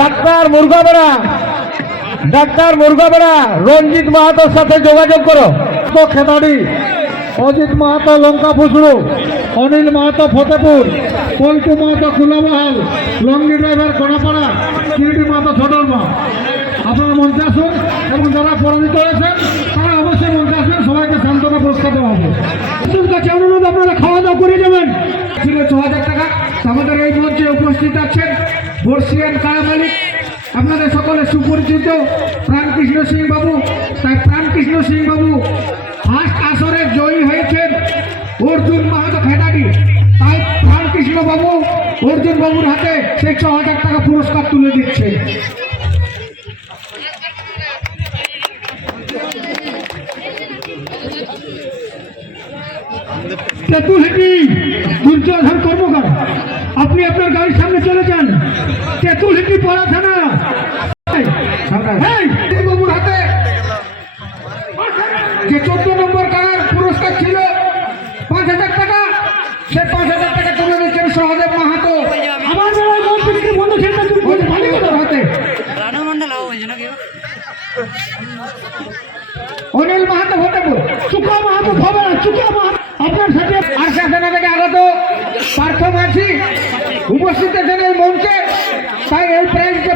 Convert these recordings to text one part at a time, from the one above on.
Doctor মুরগাবেড়া রঞ্জিত মাহাতোর সাথে যোগাযোগ করো। তো খেতাড়ি অজিত মাহাতো লঙ্কা ফুসড়ু, অনিল মাহাতো ফতেপুর, পল্টু মাহাতো কুলাবহাল, লঙ্গি ড্রাইভার কোনাপাড়া, কিরিটি মাহাতো ছোটরমা। আপনারা মঞ্চে আসুন এবং যারা পরাজিত হয়েছেন তারা অবশ্যই মঞ্চে আসবেন। সবাইকে সান্ত্বনা পুরস্কার দেওয়া হবে। কাছে অনুরোধ, আপনারা খাওয়া দাওয়া করে যাবেন। ছিল ৬,০০০ টাকা। আমাদের এই মঞ্চে উপস্থিত আছেন বর্ষিয়ান কারা মালিক, আপনাদের সকলে সুপরিচিত প্রাণকৃষ্ণ সিং বাবু। তাই প্রাণকৃষ্ণ সিং বাবু ফার্স্ট আসরে জয়ী হয়েছেন অর্জুন মাহাতো খেতাড়ি। তাই প্রাণকৃষ্ণ বাবু অর্জুন বাবুর হাতে সেই ৬,০০০ টাকা পুরস্কার তুলে দিচ্ছে। তেঁতুলহেটি দুর্যোধন কর্মকার, আপনি আপনার গাড়ির সামনে চলে যান। তেঁতুলহেটি পাড়া থানা বাবুর হাতে যে ১৪ নম্বর কারার পুরস্কার ছিল ৫,০০০ টাকা, সে ৫,০০০ টাকা তুলে দিচ্ছেন সহদেব মাহাতো। আমার হাতে অনিল মাহাতো ফতেপুর, চুকা মাহাতো ভবেনা, চুকা মাহাতো আপনার সাথে আশাসনা থেকে আগত পার্থ মাঝি উপস্থিত আছেন এই মঞ্চে। তাই এই প্রাইজকে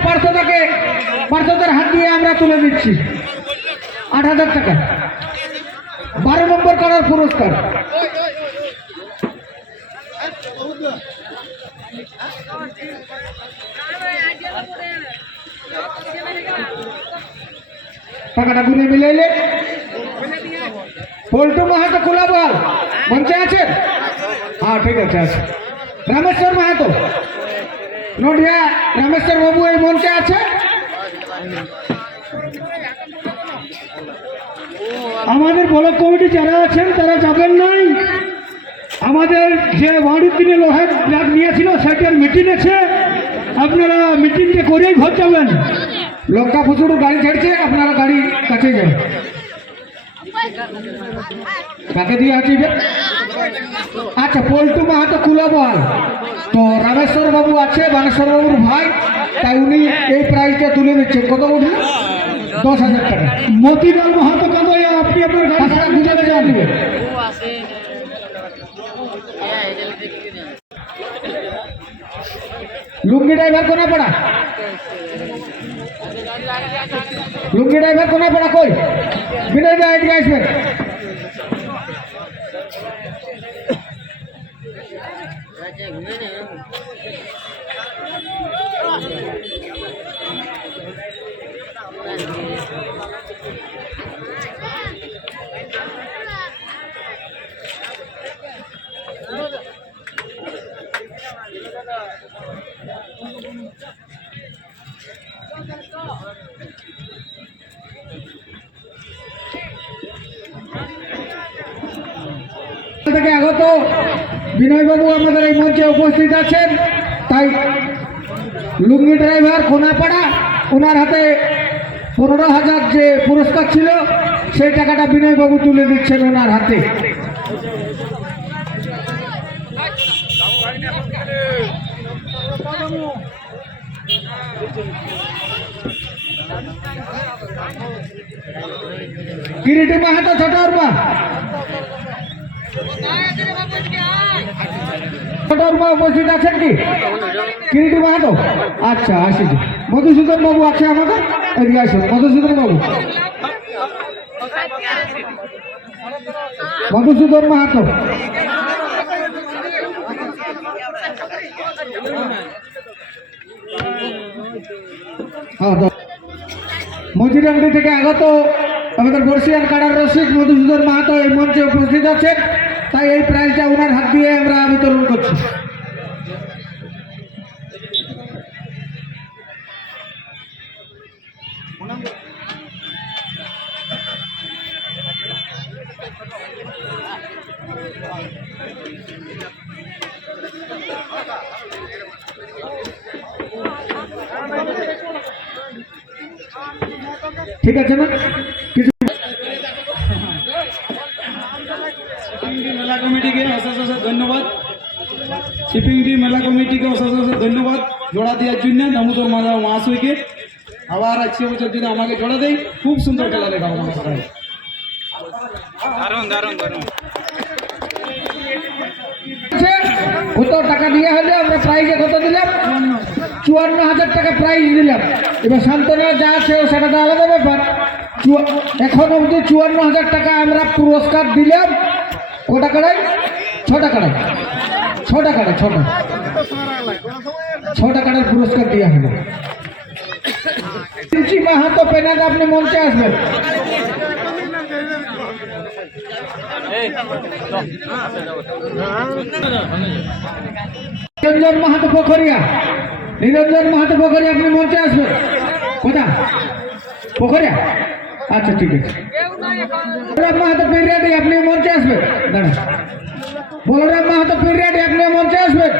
পার্থদের হাত দিয়ে আমরা তুলে দিচ্ছি ৮,০০০ টাকা। ১২ নম্বর করার পুরস্কার। টাকাটা গুনে মিলাইলে পল্টু মাহাতো কুলাবহাল মঞ্চে আছেন? হ্যাঁ, ঠিক আছে, আছে। রামেশ্বর মাহাতো নডিয়া, রামেশ্বর বাবু এই মঞ্চে আছে। আমাদের ব্লক কমিটি যারা আছেন তারা যাবেন নাই। আমাদের যে বাড়ির দিনে লোহের ব্যাগ নিয়েছিল সেটার মিটিং আছে, আপনারা মিটিংটা করেই ঘর যাবেন। লঙ্কা ফুচুরু গাড়ি ছাড়ছে, আপনারা গাড়ি কাছে যান। কাকে দিয়ে আছে? আচ্ছা, পল্টু মাহাতো কুলাবহাল। তো রামেশ্বর বাবু আছে, বানেশ্বর বাবুর ভাই, তাই উনি এই প্রাইজটা তুলে দিচ্ছেন। কত উঠবে? ১০,০০০ টাকা। মতিলাল মাহাতো কত? আপনি আপনার গাড়ি গুজারে যান। লুঙ্গি ড্রাইভার কোনাপাড়া, লুঙ্গি ড্রাইভার কোনাপাড়া কই? বিনয় দা এদিকে আসবেন। থেকে আগত বিনয় বাবু আমাদের এই মঞ্চে উপস্থিত আছেন। তাই লুঙ্গি ড্রাইভার কোনাপাড়া, ওনার হাতে ১৫,০০০ যে পুরস্কার ছিল সেই টাকাটা বিনয় বাবু তুলে দিচ্ছেন ওনার হাতে। কিরিটি মাহাতো ছোটরমা, ছোটরমা উপস্থিত আছেন কি? কিরিটি মাহাতো, আচ্ছা আসিছি। মধুসূদন বাবু আছে আমাদের, এদিকে আসুন। মধুসূদন বাবু, মধুসূদন মাহাতো। মজিরাঙ্গি থেকে আগত আমাদের বর্ষিয়ান কারার রসিক মধুসূদন মাহাতো এই মঞ্চে উপস্থিত আছেন। তাই এই প্রাইজটা ওনার হাত দিয়ে আমরা বিতরণ করছি। ঠিক আছে না? কিছু মেলা কমিটিকে অশেষ অশেষ ধন্যবাদ। শিপিং টি মেলা কমিটিকে অশেষ অশেষ ধন্যবাদ। জোড়া দেওয়ার জন্য দামোদর মহাশয়কে আবার আজকে বছর যদি আমাকে জোড়া দেয়, খুব সুন্দর খেলা দেখাবো আমার সাথে। দারুণ দারুণ দারুণ। কত টাকা দিয়ে হলে আমরা প্রাইজে কত দিলাম? 54,000 টাকা প্রাইজ দিলাম। এবার সান্ত্বনা যা আছে সেটা তো আলাদা ব্যাপার। এখন অবধি 54,000 টাকা আমরা পুরস্কার দিলাম। কটা কাড়াই? 6টা কাড়াই। 6টা কাড়াই, 6টা কাড়ার পুরস্কার দেওয়া হলো। তিনচি মাহাতো পেনাদ, আপনি মঞ্চে আসবেন। নিরঞ্জন মাহাতো পোখরিয়া, নিরঞ্জন মাহাতো পোখরিয়া, আপনি মঞ্চে আসবেন। কোথা? পোখরিয়া? আচ্ছা ঠিক আছে। বলরাম মাহাতো পিরিয়াডি, আপনি মঞ্চে আসবেন। দাঁড়ান। বলরাম মাহাতো পিরিয়াডি, আপনি মঞ্চে আসবেন।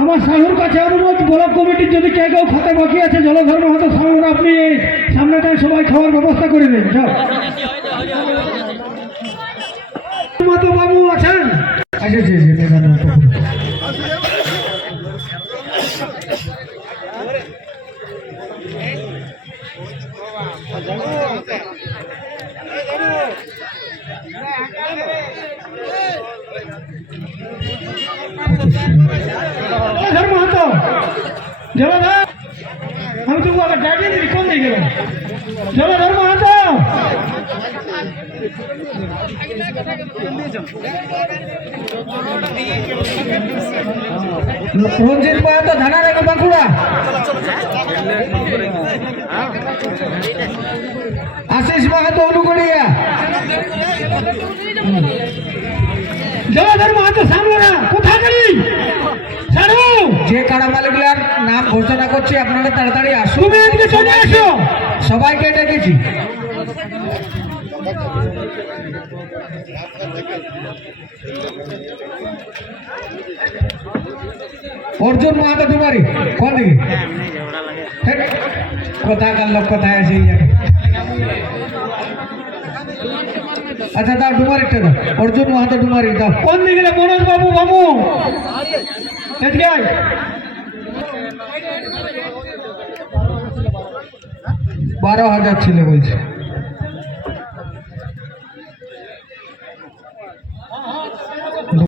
আমার সাহুর কাছে অনুরোধ, ব্লক কমিটির যদি কেউ খাতে বাকি আছে, জলধর মাহাতো সাহুর, আপনি এই সামনেটায় সবাই খাওয়ার ব্যবস্থা করে দিন। মাহাতো বাবু আছেন? আচ্ছা জি জি, জলধর মাহাতো, জলধর, আমি তো ডাকিয়ে দিই, কোন দিকে গেলাম? জলধর মাহাতো, রঞ্জিত মাহাতো, ধানারানি, বাঁকুড়া। আশিস মাহাতো, অনুগড়িয়া। জলধর মাহাতো, সামনা, কোথা গেলি? যে কাড়া মালিকগুলার নাম ঘোষণা করছি, আপনারা তাড়াতাড়ি আসুন। তুমি এদিকে চলে আসো, সবাইকে ডেকেছি। অর্জুন মাহাতো ডুমারি, কোন দিকে? কোথাকার লোক কোথায় আছে? আচ্ছা দাও, ডুমারিটা দাও। অর্জুন মাহাতো ডুমারি দাও। কোন দিকে? মনোজ বাবু, বাবু এদিকে আয়। 12,000 ছিল বলছে।